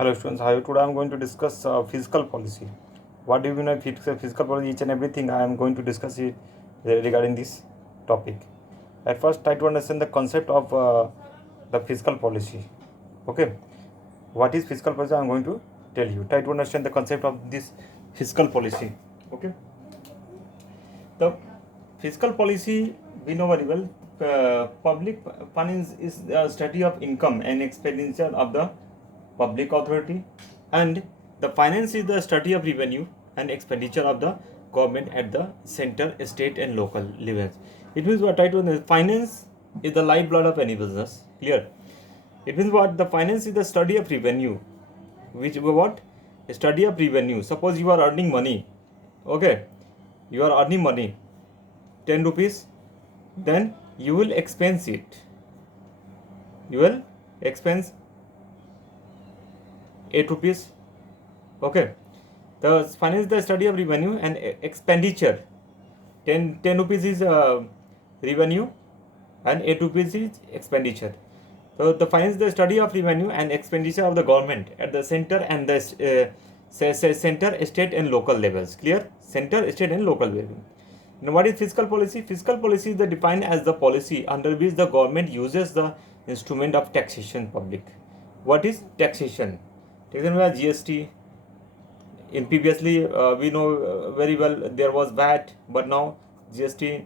Hello students, how are you? Today I am going to discuss fiscal policy. What do you know fiscal policy? Each and everything I am going to discuss it regarding this topic. At first, try to understand the concept of the fiscal policy. Okay, what is fiscal policy? I am going to tell you. Try to understand the concept of this fiscal policy. Okay, the fiscal policy we know very well. Public finance is the study of income and expenditure of the public authority, and the finance is the study of revenue and expenditure of the government at the center, state and local levels. It means what I told you, finance is the lifeblood of any business. Clear? It means what the finance is the study of revenue. Which what? Study of revenue. Suppose you are earning money. Okay, you are earning money, 10 rupees, then you will expense it. You will expense 8 rupees. Okay, the finance is the study of revenue and expenditure. 10 rupees is revenue and 8 rupees is expenditure. So the finance is the study of revenue and expenditure of the government at the center and the center, state and local levels. Clear? Center, state and local level. Now what is fiscal policy? Fiscal policy is defined as the policy under which the government uses the instrument of taxation public. What is taxation? Taxation was GST. In previously we know very well there was VAT, but now GST,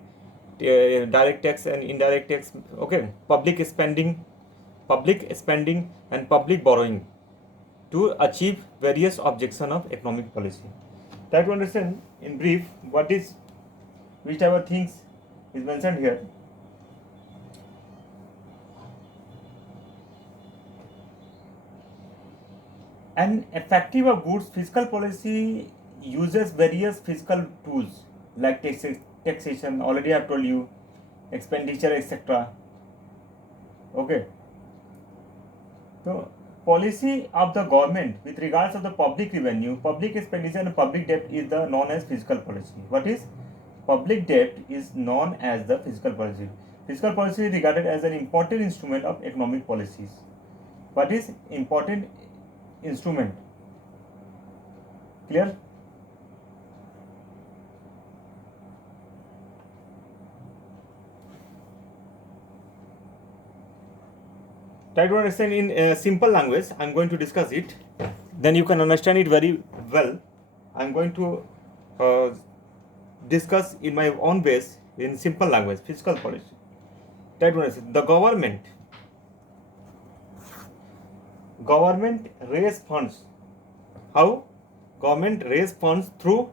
direct tax and indirect tax. Okay, public spending and public borrowing to achieve various objections of economic policy. Try to understand in brief what is which type of things is mentioned here. An effective of goods fiscal policy uses various fiscal tools like taxation, already I have told you, expenditure, etc. Okay. So policy of the government with regards of the public revenue, public expenditure and public debt is the known as fiscal policy. What is public debt is known as the fiscal policy. Fiscal policy is regarded as an important instrument of economic policies. What is important instrument? Clear? Try to understand in simple language. I am going to discuss it. Then you can understand it very well. I am going to discuss in my own base in simple language. Fiscal policy. Try to understand. The government raise funds. How? Government raise funds through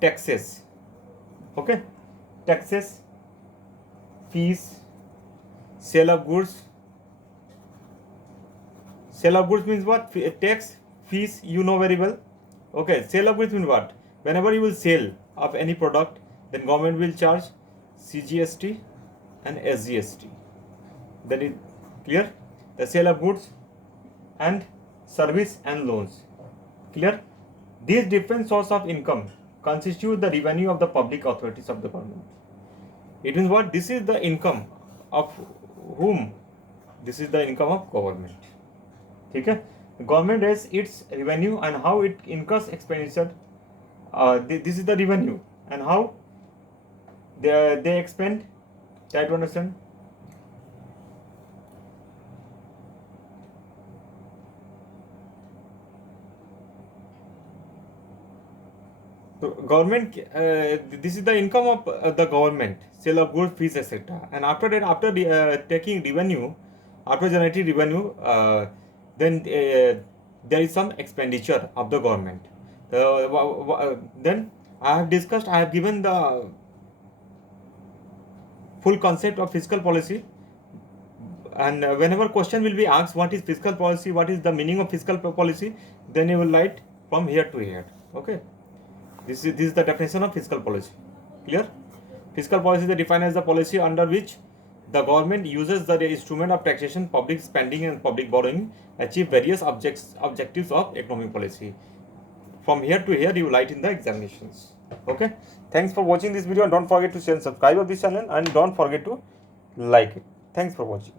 taxes. Okay, taxes, fees, sale of goods. Sale of goods means what? Tax, fees, you know very well. Okay, sale of goods means what? Whenever you will sell of any product, then government will charge CGST and SGST. That is clear? The sale of goods and service and loans. Clear? These different sources of income constitute the revenue of the public authorities of the government. It means what? This is the income of whom? This is the income of government. Okay? The government has its revenue and how it incurs expenditure. This is the revenue and how they expend. Try to understand. So government, this is the income of the government, sale of goods, fees, etc. And after that, after taking revenue, after generating revenue, then there is some expenditure of the government. Then I have discussed, I have given the full concept of fiscal policy. And whenever question will be asked, what is fiscal policy, what is the meaning of fiscal policy, then you will write from here to here. Okay. This is the definition of fiscal policy. Clear? Fiscal policy is defined as the policy under which the government uses the instrument of taxation, public spending and public borrowing achieve various objectives of economic policy. From here to here you write in the examinations. Okay. Thanks for watching this video and don't forget to share and subscribe of this channel and don't forget to like it. Thanks for watching.